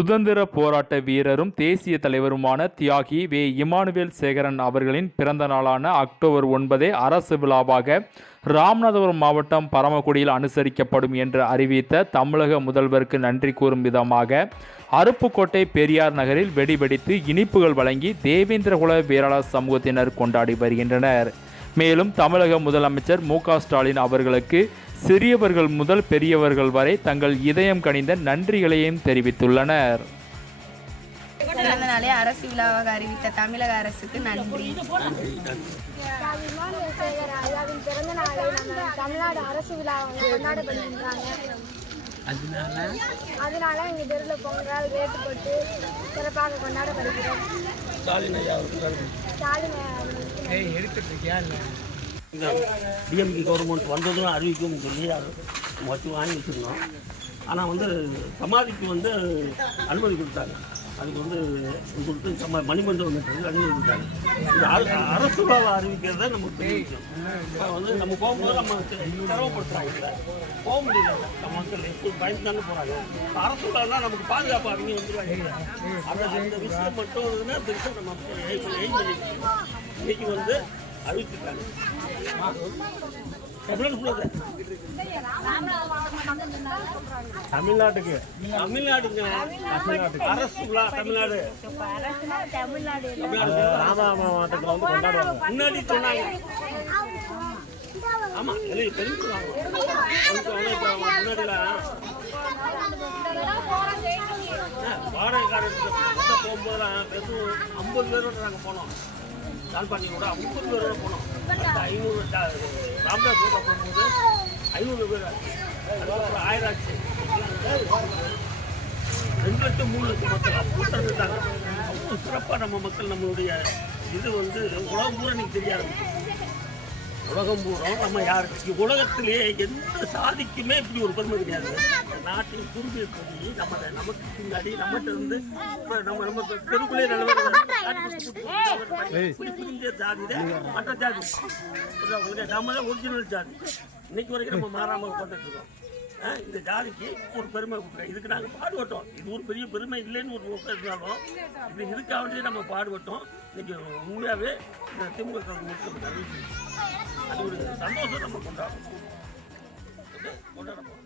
சுதந்திர போராட்ட வீரரும் தேசிய தலைவருமான தியாகி வே. இமானுவேல் சேகரன் அவர்களின் பிறந்த நாளான அக்டோபர் 9 அரசு விழாவாக ராமநாதபுரம் மாவட்டம் பரமக்குடியில் அனுசரிக்கப்படும் என்று அறிவித்த தமிழக முதல்வருக்கு நன்றி கூறும் விதமாக அருப்புக்கோட்டை பெரியார் நகரில் வெடிவெடித்து இனிப்புகள் வழங்கி தேவேந்திரகுல வேளாளர் சமூகத்தினர் கொண்டாடி வருகின்றனர். மேலும் தமிழக முதலமைச்சர் மு.க. ஸ்டாலின் அவர்களுக்கு சிறியவர்கள் முதல் பெரியவர்கள் வரை தங்கள் இதயம் கனிந்த நன்றிகளையும் தெரிவித்துள்ளனர். பிறந்த நாளை அரசு விழாவாக அறிவித்த தமிழக அரசுக்கு நன்றி. தமிழ்நாடு அரசு விழாவாக கொண்டாடப்படுகின்றாங்க. அதனால எங்க தெருவில் பொங்கல் வேட்டு போட்டு சிறப்பாக கொண்டாடப்படுகிறோம். டிஎம்கே கவர்மெண்ட் வந்ததும் அறிவிக்கும் சொல்லி மொத்தம் வாங்கி வச்சுருந்தோம். ஆனால் சமாதிக்கு அனுமதி கொடுத்தாங்க. அதுக்கு கொடுத்து மணிமண்டபம் அனுமதி கொடுத்தாங்க. இந்த அரசு விழாவை அறிவிக்கிறத நமக்கு தெரிவிக்கும். நம்ம போகும்போது நம்ம சிரமப்படுத்துறாங்க, போக முடியல. நம்ம மக்கள் எப்படி பயந்து தானே போகிறாங்க. அரசு விழாலாம் நமக்கு பாதுகாப்பு அவங்க வந்துடுவாங்க. அந்த விஷயம் மட்டும் பெருசாக நம்ம எய்ம் பண்ணி இன்னைக்கு அறிவிச்சிருக்காங்க. தமிழ்நாட்டுக்கு அரசு விழா தமிழ்நாடு ராமநாதபுரம் மாவட்டத்தில் கொண்டாடுவாங்க. முன்னாடி சொன்னாங்க. ஆமா தெரிஞ்சுக்குவாங்க. முன்னாடிலாம் வாடகைக்காரருக்கு போகும்போதெல்லாம் வெறும் 50 பேரோட நாங்கள் போனோம். தாழ்பாண்டி கூட 50 பேரோட போனோம். 500 ராமதாஸ் கூட போகும்போது 500 பேர் ஆச்சு. அதுக்கப்புறம் 1000 ஆச்சு. 2 லட்சம் 3 லட்சம் மக்கள் அப்போ இருந்துட்டாங்க. அவ்வளோ சிறப்பாக நம்ம மக்கள் நம்மளுடைய இது உலகம் பூரா எனக்கு தெரிய ஆரம்பிச்சு. உலகம் பூரா நம்ம யாருக்கு உலகத்திலேயே எந்த சாதிக்குமே இப்படி ஒரு பெருமை கிடையாது. நாட்டின் குறுகிய சொல்லி நமக்கு பின்னாடி நம்மகிட்ட இருந்து நம்ம தெருக்குள்ளே புரிஞ்ச ஜாதி மற்ற ஜாதி நம்ம தான் ஒரிஜினல் ஜாதி. இன்னைக்கு வரைக்கும் நம்ம மாறாமல் உட்காந்துட்டு இருக்கோம். இந்த ஜாதிக்கு ஒரு பெருமை கொடுக்குறேன். இதுக்கு நாங்கள் பாடுபட்டோம். இது ஒரு பெரிய பெருமை இல்லைன்னு ஒரு இருந்தாலும் இதுக்காக நம்ம பாடுபட்டோம். இன்னைக்கு உண்மையாகவே இந்த திமுக கவர்மெண்ட் அறிவிச்சு அது ஒரு சந்தோஷம் நம்ம கொண்டாடணும்.